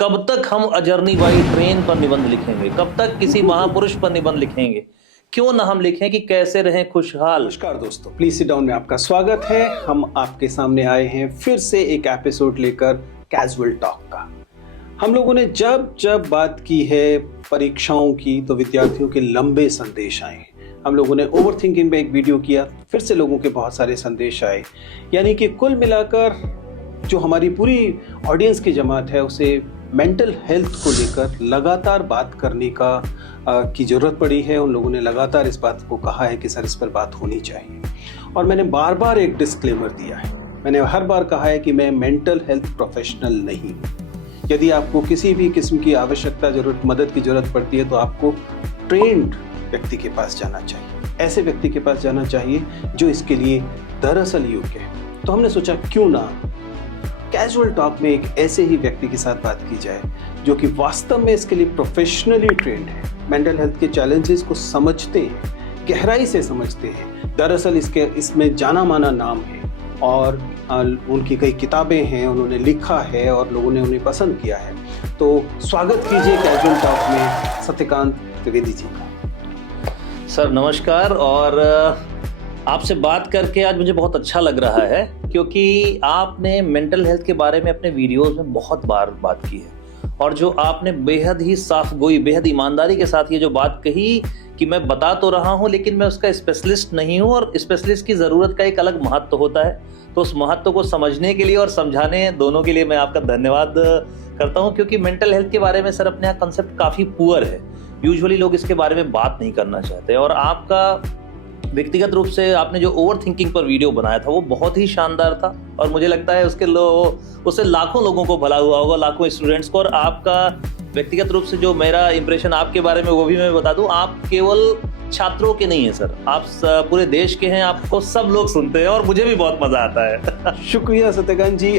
कब तक हम अजरनी बाई ट्रेन पर निबंध लिखेंगे, कब तक किसी महापुरुष पर निबंध लिखेंगे, क्यों ना हम लिखें कि कैसे रहें खुशहाल। नमस्कार दोस्तों, प्लीज सिट डाउन में आपका स्वागत है। हम आपके सामने आए हैं फिर से एक एपिसोड लेकर कैजुअल टॉक का। हम लोगों ने जब जब बात की है परीक्षाओं की तो विद्यार्थियों के लंबे संदेश आए। हम लोगों ने ओवर थिंकिंग पे एक वीडियो किया, फिर से लोगों के बहुत सारे संदेश आए। यानी कि कुल मिलाकर जो हमारी पूरी ऑडियंस की जमात है उसे मेंटल हेल्थ को लेकर लगातार बात करने की ज़रूरत पड़ी है। उन लोगों ने लगातार इस बात को कहा है कि सर इस पर बात होनी चाहिए। और मैंने बार बार एक डिस्क्लेमर दिया है, मैंने हर बार कहा है कि मैं मेंटल हेल्थ प्रोफेशनल नहीं हूँ। यदि आपको किसी भी किस्म की आवश्यकता मदद की ज़रूरत पड़ती है तो आपको ट्रेंड व्यक्ति के पास जाना चाहिए, ऐसे व्यक्ति के पास जाना चाहिए जो इसके लिए दरअसल योग्य है। तो हमने सोचा क्यों ना कैजुअल टॉक में एक ऐसे ही व्यक्ति के साथ बात की जाए जो कि वास्तव में इसके लिए प्रोफेशनली ट्रेंड है, मेंटल हेल्थ के चैलेंजेस को समझते हैं, गहराई से समझते हैं। दरअसल इसमें जाना माना नाम है और उनकी कई किताबें हैं, उन्होंने लिखा है और लोगों ने उन्हें पसंद किया है। तो स्वागत कीजिए कैजुअल टॉक में सत्यकांत त्रिवेदी जी का। सर नमस्कार। और आपसे बात करके आज मुझे बहुत अच्छा लग रहा है क्योंकि आपने मेंटल हेल्थ के बारे में अपने वीडियोस में बहुत बार बात की है और जो आपने बेहद ही साफ गोई, बेहद ईमानदारी के साथ ये जो बात कही कि मैं बता तो रहा हूँ लेकिन मैं उसका स्पेशलिस्ट नहीं हूँ और स्पेशलिस्ट की ज़रूरत का एक अलग महत्व होता है। तो उस महत्व को समझने के लिए और समझाने दोनों के लिए मैं आपका धन्यवाद करता हूँ क्योंकि मेंटल हेल्थ के बारे में सर अपने यहाँ कंसेप्ट काफ़ी पुअर है। यूजुअली लोग इसके बारे में बात नहीं करना चाहते और आपका व्यक्तिगत रूप से आपने जो ओवर थिंकिंग पर वीडियो बनाया था वो बहुत ही शानदार था और मुझे लगता है उससे लाखों लोगों को भला हुआ होगा, लाखों स्टूडेंट्स को। और आपका व्यक्तिगत रूप से जो मेरा इंप्रेशन आपके बारे में वो भी मैं बता दूं, आप केवल छात्रों के नहीं है सर, आप पूरे देश के हैं, आपको सब लोग सुनते हैं और मुझे भी बहुत मजा आता है। शुक्रिया सत्यकांत जी।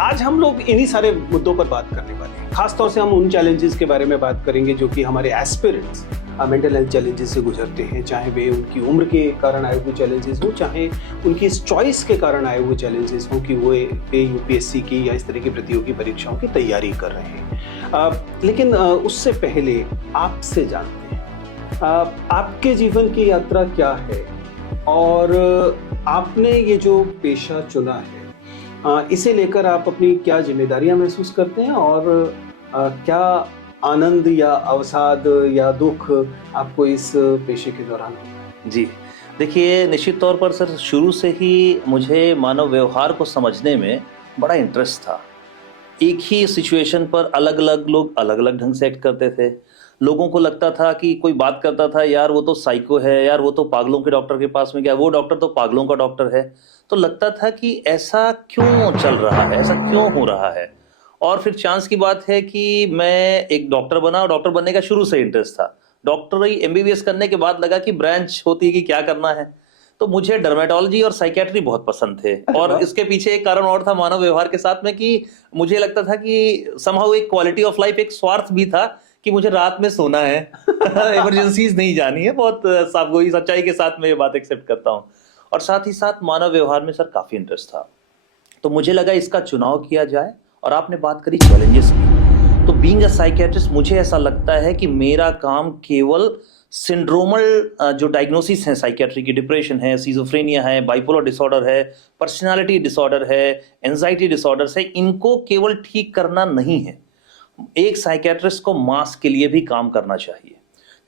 आज हम लोग इन्हीं सारे मुद्दों पर बात करने वाले हैं। खासतौर से हम उन चैलेंजेस के बारे में बात करेंगे जो कि हमारे एस्पिरेंट्स मेंटल हेल्थ चैलेंजेस से गुजरते हैं, चाहे वे उनकी उम्र के कारण आए हुए चैलेंजेस हो, चाहे उनकी इस चॉइस के कारण आए हुए चैलेंजेस हो कि वो यूपीएससी की या इस तरह की प्रतियोगी परीक्षाओं की तैयारी कर रहे हैं। लेकिन उससे पहले आपसे जानते हैं आपके जीवन की यात्रा क्या है और आपने ये जो पेशा चुना है इसे लेकर आप अपनी क्या जिम्मेदारियां महसूस करते हैं और क्या आनंद या अवसाद या दुख आपको इस पेशे के दौरान होता है? जी देखिए, निश्चित तौर पर सर शुरू से ही मुझे मानव व्यवहार को समझने में बड़ा इंटरेस्ट था। एक ही सिचुएशन पर अलग अलग लोग अलग अलग ढंग से एक्ट करते थे। लोगों को लगता था कि कोई बात करता था, यार वो तो साइको है, यार वो तो पागलों के डॉक्टर के पास में गया, वो डॉक्टर तो पागलों का डॉक्टर है। तो लगता था कि ऐसा क्यों चल रहा है, ऐसा क्यों हो रहा है। और फिर चांस की बात है कि मैं एक डॉक्टर बना और डॉक्टर बनने का शुरू से इंटरेस्ट था। डॉक्टरी एमबीबीएस करने के बाद लगा कि ब्रांच होती है कि क्या करना है, तो मुझे डर्मेटोलॉजी और साइकेट्री बहुत पसंद थे। और इसके पीछे एक कारण और था मानव व्यवहार के साथ में कि मुझे लगता था कि समहाउ एक क्वालिटी ऑफ लाइफ, एक स्वार्थ भी था कि मुझे रात में सोना है, इमरजेंसीज नहीं जानी है। बहुत साफगोई सच्चाई के साथ मैं ये बात एक्सेप्ट करता हूँ। और साथ ही साथ मानव व्यवहार में सर काफी इंटरेस्ट था, तो मुझे लगा इसका चुनाव किया जाए। और आपने बात करी चैलेंजेस की, तो बीइंग अ साइकियाट्रिस्ट मुझे ऐसा लगता है कि मेरा काम केवल सिंड्रोमल जो डायग्नोसिस है साइकियाट्री की, डिप्रेशन है, सिजोफ्रेनिया है, बाइपोलर डिसऑर्डर है, पर्सनालिटी डिसऑर्डर है, एंजाइटी डिसऑर्डर्स है, इनको केवल ठीक करना नहीं है। एक साइकियाट्रिस्ट को मास के लिए भी काम करना चाहिए।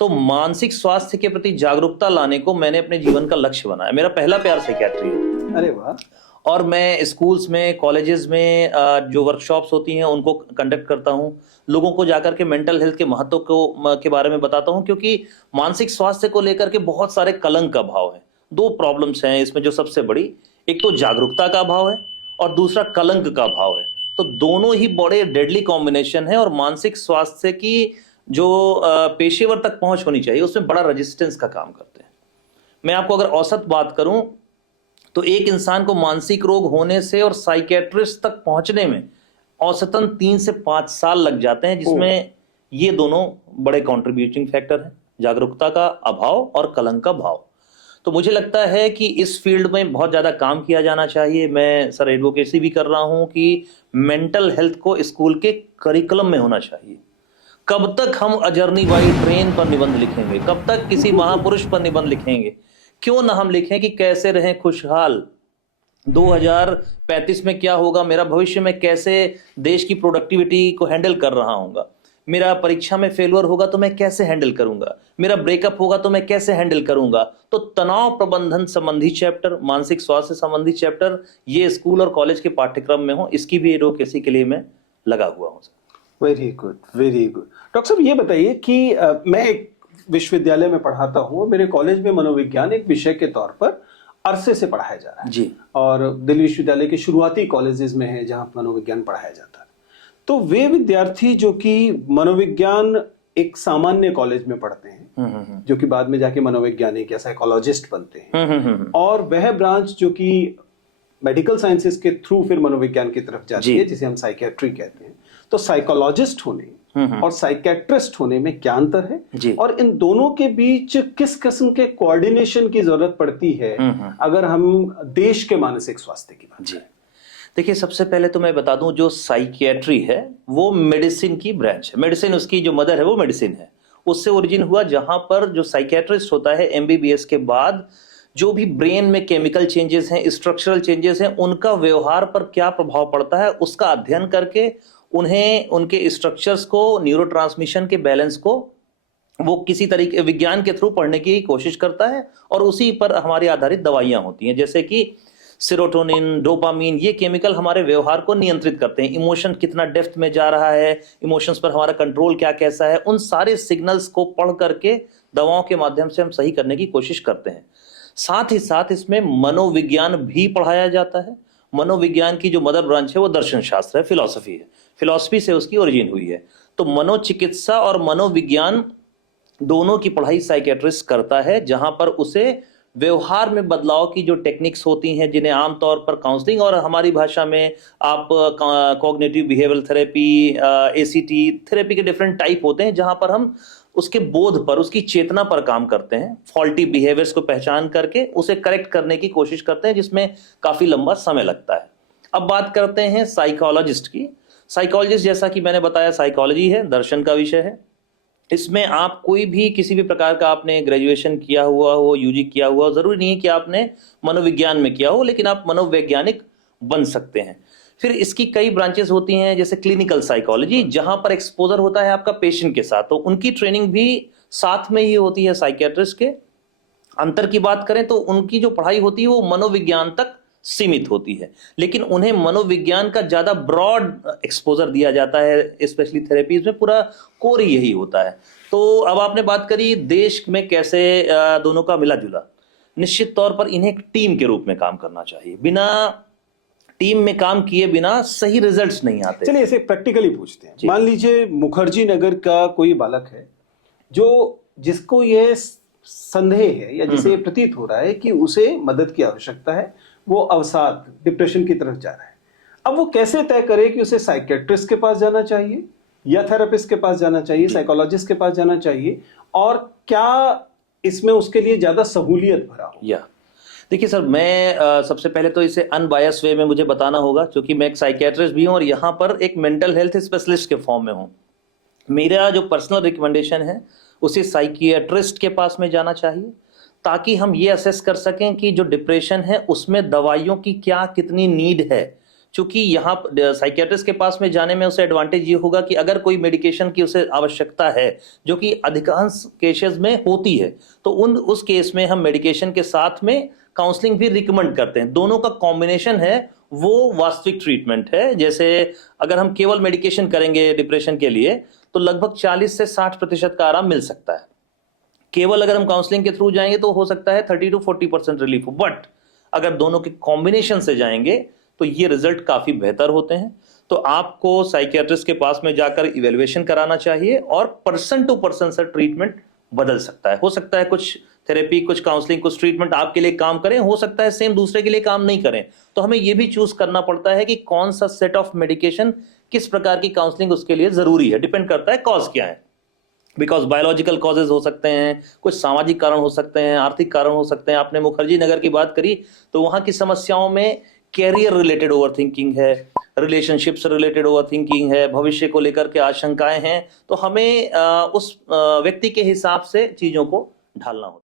तो मानसिक स्वास्थ्य के प्रति जागरूकता लाने को मैंने अपने जीवन का लक्ष्य बनाया। मेरा पहला प्यार साइकियाट्री है। अरे वाह। और मैं स्कूल्स में, कॉलेजेस में जो वर्कशॉप्स होती हैं उनको कंडक्ट करता हूँ, लोगों को जाकर के मेंटल हेल्थ के महत्व के बारे में बताता हूँ क्योंकि मानसिक स्वास्थ्य को लेकर के बहुत सारे कलंक का भाव है। दो प्रॉब्लम्स हैं इसमें जो सबसे बड़ी, एक तो जागरूकता का अभाव है और दूसरा कलंक का भाव है। तो दोनों ही बड़े डेडली कॉम्बिनेशन है और मानसिक स्वास्थ्य की जो पेशेवर तक पहुंच होनी चाहिए उसमें बड़ा रेजिस्टेंस का काम करते हैं। मैं आपको अगर औसत बात करूं तो एक इंसान को मानसिक रोग होने से और साइकेट्रिस्ट तक पहुंचने में औसतन 3 से 5 साल लग जाते हैं, जिसमें ये दोनों बड़े कंट्रीब्यूटिंग फैक्टर हैं, जागरूकता का अभाव और कलंक का भाव। तो मुझे लगता है कि इस फील्ड में बहुत ज़्यादा काम किया जाना चाहिए। मैं सर एडवोकेसी भी कर रहा हूँ कि मेंटल हेल्थ को स्कूल के करिकुलम में होना चाहिए। कब तक हम अजर्नी बाई ट्रेन पर निबंध लिखेंगे, कब तक किसी महापुरुष पर निबंध लिखेंगे? क्यों ना हम लिखें कि कैसे रहें खुशहाल, 2035 में क्या होगा, मेरा भविष्य में कैसे देश की प्रोडक्टिविटी को हैंडल कर रहा हूँगा, मेरा परीक्षा में फेलियर होगा तो मैं कैसे हैंडल करूंगा, मेरा ब्रेकअप होगा तो मैं कैसे हैंडल करूंगा। तो तनाव प्रबंधन संबंधी चैप्टर, मानसिक स्वास्थ्य संबंधी चैप्टर ये स्कूल और कॉलेज के पाठ्यक्रम में हो, इसकी भी एडवोकेसी के लिए मैं लगा हुआ हूँ। Very good, very good. Doctor साहब ये बताइए कि मैं एक विश्वविद्यालय में पढ़ाता हूँ, मेरे कॉलेज में मनोविज्ञान एक विषय के तौर पर अरसे से पढ़ाया जा रहा है जी। और दिल्ली विश्वविद्यालय के शुरुआती कॉलेजेस में है जहाँ मनोविज्ञान पढ़ाया जाता है। तो वे विद्यार्थी जो कि मनोविज्ञान एक सामान्य कॉलेज में पढ़ते हैं, जो कि बाद में जाके मनोवैज्ञानिक या साइकोलॉजिस्ट बनते हैं, और वह ब्रांच जो कि मेडिकल साइंसेस के थ्रू फिर मनोविज्ञान की तरफ जाती है, जिसे हम साइकियाट्री कहते हैं। तो साइकोलॉजिस्ट होने और साइकियाट्रिस्ट होने में क्या अंतर है, और इन दोनों के बीच किस किस्म के कोऑर्डिनेशन की जरूरत पड़ती है अगर हम देश के मानसिक स्वास्थ्य की बात करें? देखिए, सबसे पहले तो मैं बता दूं, जो साइकियाट्री है वो मेडिसिन की ब्रांच है। मेडिसिन, उसकी जो मदर है वो मेडिसिन है, उससे ओरिजिन हुआ, जहां पर जो साइकियाट्रिस्ट होता है एमबीबीएस के बाद जो भी ब्रेन में केमिकल चेंजेस हैं, स्ट्रक्चरल चेंजेस हैं, उनका व्यवहार पर क्या प्रभाव पड़ता है उसका अध्ययन करके उन्हें उनके स्ट्रक्चर्स को, न्यूरोट्रांसमिशन के बैलेंस को वो किसी तरीके विज्ञान के थ्रू पढ़ने की कोशिश करता है, और उसी पर हमारी आधारित दवाइयां होती हैं, जैसे कि सेरोटोनिन, डोपामीन। ये केमिकल हमारे व्यवहार को नियंत्रित करते हैं, इमोशन कितना डेप्थ में जा रहा है, इमोशंस पर हमारा कंट्रोल क्या कैसा है, उन सारे सिग्नल्स को पढ़ करके दवाओं के माध्यम से हम सही करने की कोशिश करते हैं। साथ ही साथ इसमें मनोविज्ञान भी पढ़ाया जाता है। मनोविज्ञान की जो मदर ब्रांच है वो दर्शन शास्त्र है, फिलॉसफी है, फिलॉसफी से उसकी ओरिजिन हुई है। तो मनोचिकित्सा और मनोविज्ञान दोनों की पढ़ाई साइकियाट्रिस्ट करता है, जहां पर उसे व्यवहार में बदलाव की जो टेक्निक्स होती हैं, जिन्हें आमतौर पर काउंसलिंग और हमारी भाषा में आप cognitive behavioural therapy, ACT therapy के डिफरेंट टाइप होते हैं, जहां पर हम उसके बोध पर, उसकी चेतना पर काम करते हैं, फॉल्टी बिहेवियर्स को पहचान करके उसे करेक्ट करने की कोशिश करते हैं, जिसमें काफी लंबा समय लगता है। अब बात करते हैं साइकोलॉजिस्ट की। साइकोलॉजिस्ट, जैसा कि मैंने बताया, साइकोलॉजी है, दर्शन का विषय है। इसमें आप कोई भी किसी भी प्रकार का आपने ग्रेजुएशन किया हुआ हो, यूजी किया हुआ हो, जरूरी नहीं है कि आपने मनोविज्ञान में किया हो, लेकिन आप मनोवैज्ञानिक बन सकते हैं। फिर इसकी कई ब्रांचेस होती हैं, जैसे क्लिनिकल साइकोलॉजी, जहां पर एक्सपोजर होता है आपका पेशेंट के साथ, तो उनकी ट्रेनिंग भी साथ में ही होती है साइकियाट्रिस्ट के। अंतर की बात करें तो उनकी जो पढ़ाई होती है वो मनोविज्ञान तक सीमित होती है, लेकिन उन्हें मनोविज्ञान का ज्यादा ब्रॉड एक्सपोजर दिया जाता है, स्पेशली थेरेपीज में पूरा कोर ही यही होता है। तो अब आपने बात करी देश में कैसे दोनों का मिला जुला। निश्चित तौर पर इन्हें एक टीम के रूप में काम करना चाहिए, बिना टीम में काम किए बिना सही रिजल्ट्स नहीं आते। चलिए इसे प्रैक्टिकली पूछते हैं। मान लीजिए मुखर्जी नगर का कोई बालक है जिसको ये संदेह है या जिसे प्रतीत हो रहा है कि उसे मदद की आवश्यकता है, वो अवसाद, डिप्रेशन की तरफ जा रहा है। अब वो कैसे तय करे कि उसे साइकियाट्रिस्ट के पास जाना चाहिए या थेरेपिस्ट के पास जाना चाहिए, साइकोलॉजिस्ट के पास जाना चाहिए, और क्या इसमें उसके लिए ज्यादा सहूलियत भरा हो? या देखिए सर, मैं सबसे पहले तो इसे अनबायस वे में मुझे बताना होगा, क्योंकि मैं एक साइकियाट्रिस्ट भी हूं और यहाँ पर एक मेंटल हेल्थ स्पेशलिस्ट के फॉर्म में हूं। मेरा जो पर्सनल रिकमेंडेशन है उसे साइकियाट्रिस्ट के पास में जाना चाहिए, ताकि हम ये असेस कर सकें कि जो डिप्रेशन है उसमें दवाइयों की क्या कितनी नीड है। क्योंकि यहाँ साइकियाट्रिस्ट के पास में जाने में उसे एडवांटेज ये होगा कि अगर कोई मेडिकेशन की उसे आवश्यकता है, जो कि अधिकांश केसेस में होती है, तो उस केस में हम मेडिकेशन के साथ में काउंसलिंग भी रिकमेंड करते हैं। दोनों का कॉम्बिनेशन है वो वास्तविक ट्रीटमेंट है। जैसे अगर हम केवल मेडिकेशन करेंगे डिप्रेशन के लिए तो लगभग 40 से 60% का आराम मिल सकता है। केवल अगर हम काउंसलिंग के थ्रू जाएंगे तो हो सकता है 30 to 40% रिलीफ हो। बट अगर दोनों के कॉम्बिनेशन से जाएंगे तो ये रिजल्ट काफी बेहतर होते हैं। तो आपको साइकियाट्रिस्ट के पास में जाकर इवेल्युएशन कराना चाहिए और पर्सन टू पर्सन से ट्रीटमेंट बदल सकता है। हो सकता है कुछ थेरेपी, कुछ काउंसलिंग, कुछ ट्रीटमेंट आपके लिए काम करें, हो सकता है सेम दूसरे के लिए काम नहीं करें। तो हमें यह भी चूज करना पड़ता है कि कौन सा सेट ऑफ मेडिकेशन, किस प्रकार की काउंसलिंग उसके लिए जरूरी है। डिपेंड करता है कॉज क्या है, बिकॉज बायोलॉजिकल कॉजेज हो सकते हैं, कुछ सामाजिक कारण हो सकते हैं, आर्थिक कारण हो सकते हैं। आपने मुखर्जी नगर की बात करी तो वहां की समस्याओं में कैरियर रिलेटेड ओवर थिंकिंग है, रिलेशनशिप से रिलेटेड ओवर थिंकिंग है, भविष्य को लेकर के आशंकाएं हैं, तो हमें उस व्यक्ति के हिसाब से चीजों को ढालना होता है।